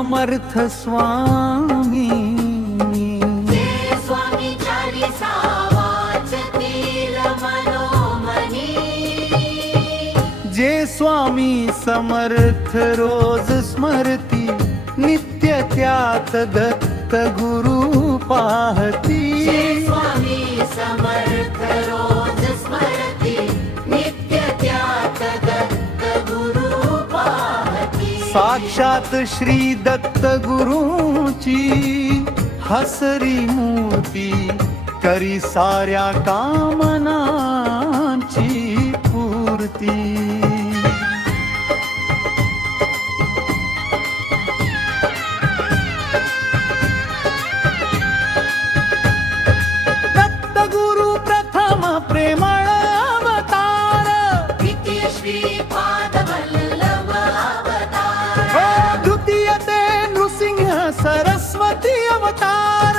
समर्थ स्वामी स्वामी चालीसा वाचतील मनोमनी जे स्वामी समर्थ रोज स्मरती नित्य त्यात दत्त गुरु पाहती स्वामी समर्थ रोज स्मरती नित्य त्यात दत्त गुरु पाहती साक्षात श्री दत्त गुरूची हसरी मूर्ती करी साऱ्या कामनांची पूर्ती प्रेमळ अवतार द्वितीय श्रीपाद वल्लभ अवतार द्वितीय ते नृसिंह सरस्वती अवतार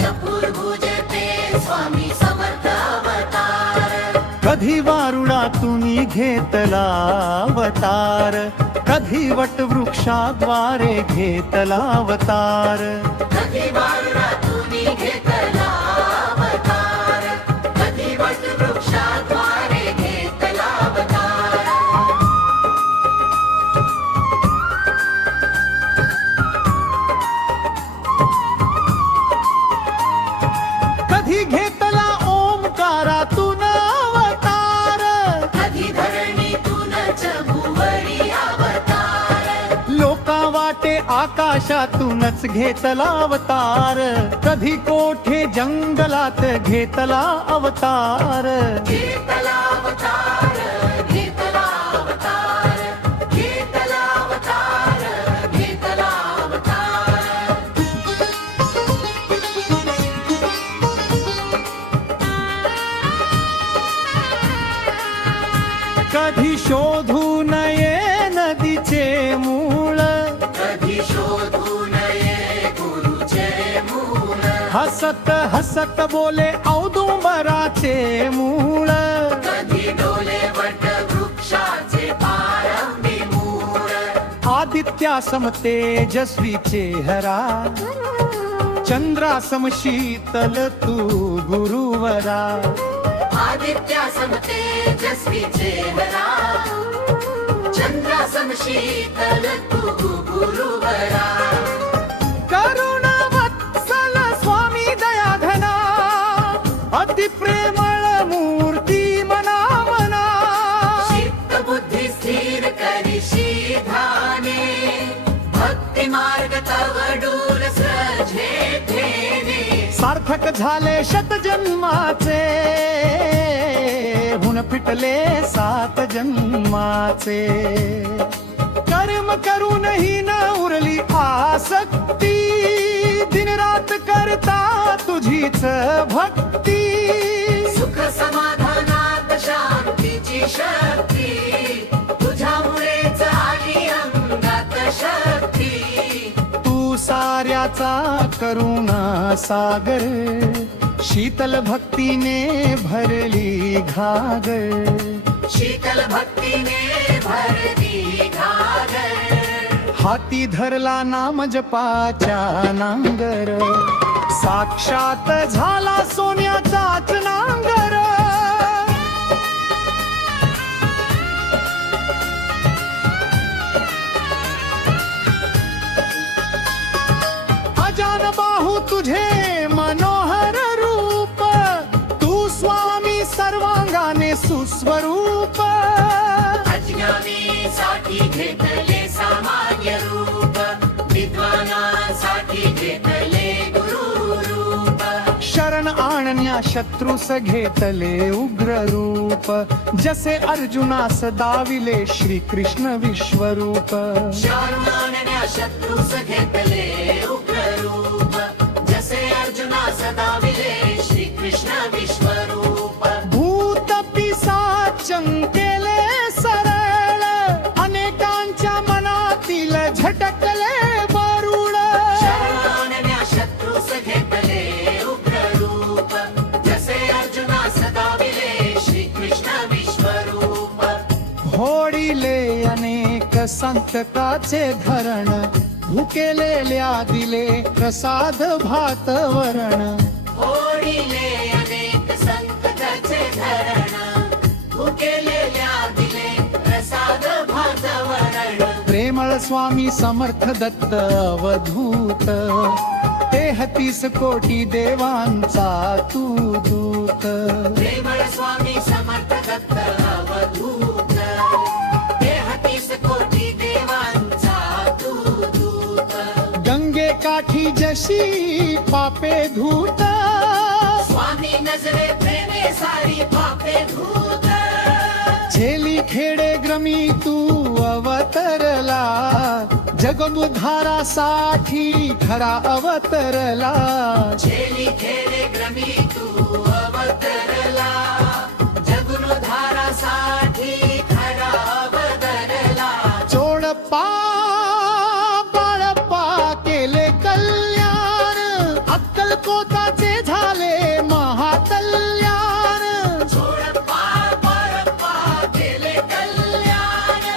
चतुर्भुज ते स्वामी समर्थ अवतार कधी वारुळातून घेतला अवतार कधी वटवृक्षाद्वारे घेतला अवतार कधी वारुळातून घेतला अवतार कधी वटवृक्षाद्वारे घेतला अवतार कधी घेतला ओंकारातून अवतार कधी धरणीतून भुवरी अवतार लोका वाटे आकाशातूनच घेतला अवतार कधी कोठे जंगलात घेतला अवतार घेतला अवतार घेतला अवतार घेतला अवतार घेतला अवतार कधी शोधू नये नदीचे मूळ कधी शोधू नये गुरुचे मूळ हसत हसत बोले औदुंबराचे मूळ कधी डोले वट वृक्षाचे पारंबी मूळ आदित्यासम तेजस्वी चेहरा चंद्रासम शीतल तू गुरुवरा आदित्यासम तेजस्वी चेहरा चंद्रासम शीतल तू गुरुवरा करुण वत्सल स्वामी दयाधना अति प्रेमळ मूर्ती मना मना चित्त बुद्धी स्थिर करिशी ध्याने भक्ती मार्ग तव डूल सजे धेने सार्थक झाले शतजन्माचे हुन फिटले 7 जन्माचे कर्म करूनही न उरली आसक्ती दिन रात करता तुझीच भक्ती सुख समाधानात शांतीची शक्ती तुझ्यामुळेच आली अंगात शक्ती तू साऱ्याचा करुणा सागर शीतल भक्तीने भरली घागर शीतल भक्तीने भरली घागर हाती धरला नाम जपाच्या नांगर साक्षात झाला सोन्याचाच नांगर अजान बाहू तुझे मनोहर रूप तू स्वामी सर्वांगाने सुस्वरूप अज्ञानीसाठी घेतले सामान्य रूप विद्वानासाठी घेतले गुरु रूप शरण आणण्या शत्रूस घेतले उग्र रूप जसे अर्जुनास दाविले श्री कृष्ण विश्वरूप शरणण्या शत्रूस घेतले उग्र रूप जसे अर्जुनास दाविले श्री कृष्ण विश्वरूप भूत पिशाचं केले सरळ अनेकांच्या मनातील झटकले वरुळ शरणण्या शत्रूस घेतले उग्र रूप जसे अर्जुनास दाविले श्री कृष्ण विश्वरूप होडिले अनेक संकटाचे धरण भुकेलेल्या दिले प्रसाद भात वरण ओढिले अनेक संकटाचे धरण भुकेलेल्या दिले प्रसाद भात वरण प्रेमळ स्वामी समर्थ दत्त अवधूत 33 कोटी देवांचा तू दूत प्रेमळ स्वामी समर्थ दत्त अवधूत 33 कोटी देवांचा तू दूत गंगे काठी जशी पापे धूत स्वामी नजरे प्रेमे सारी पापे धूत छेली खेडे ग्रमी तू अवतरला जगमुद्धारासाठी खरा अवतरला छेली खेळे ग्रमी तू अवतरला जगुनुधारासाठी खरा अवतरला चोडप्पा बाळप्पा केले कल्याण अक्कलकोटाचे झाले महाकल्याण छोडप्पा परप्पा केले कल्याण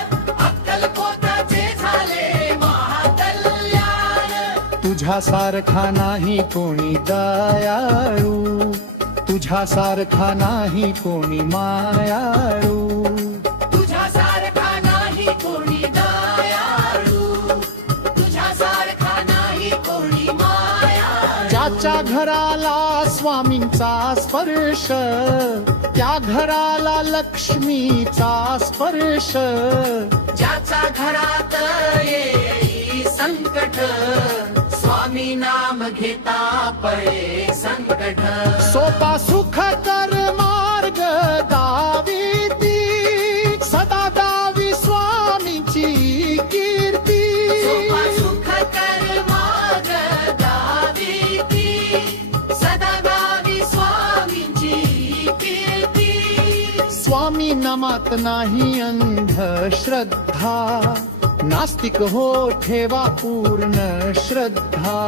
अक्कलकोटाचे झाले महाकल्याण तुझ्यासारखा नाही कोणी दयाळू तुझ्यासारखा नाही कोणी मायाळू तुझ्यासारखा नाही कोणी दयाळू तुझ्यासारखा नाही कोणी माया ज्याच्या घराला स्वामींचा स्पर्श त्या घराला लक्ष्मीचा स्पर्श ज्याच्या घरात येई संकट स्वामी नाम घेता पळे संकट सोपा सुख कर मार्ग दाविती सदा दावी स्वामींची कीर्ती सोपा सुख कर मार्ग दाविती सदा गावी स्वामींची कीर्ती स्वामी नमात नाही अंधश्रद्धा नास्तिक हो ठेवा पूर्ण श्रद्धा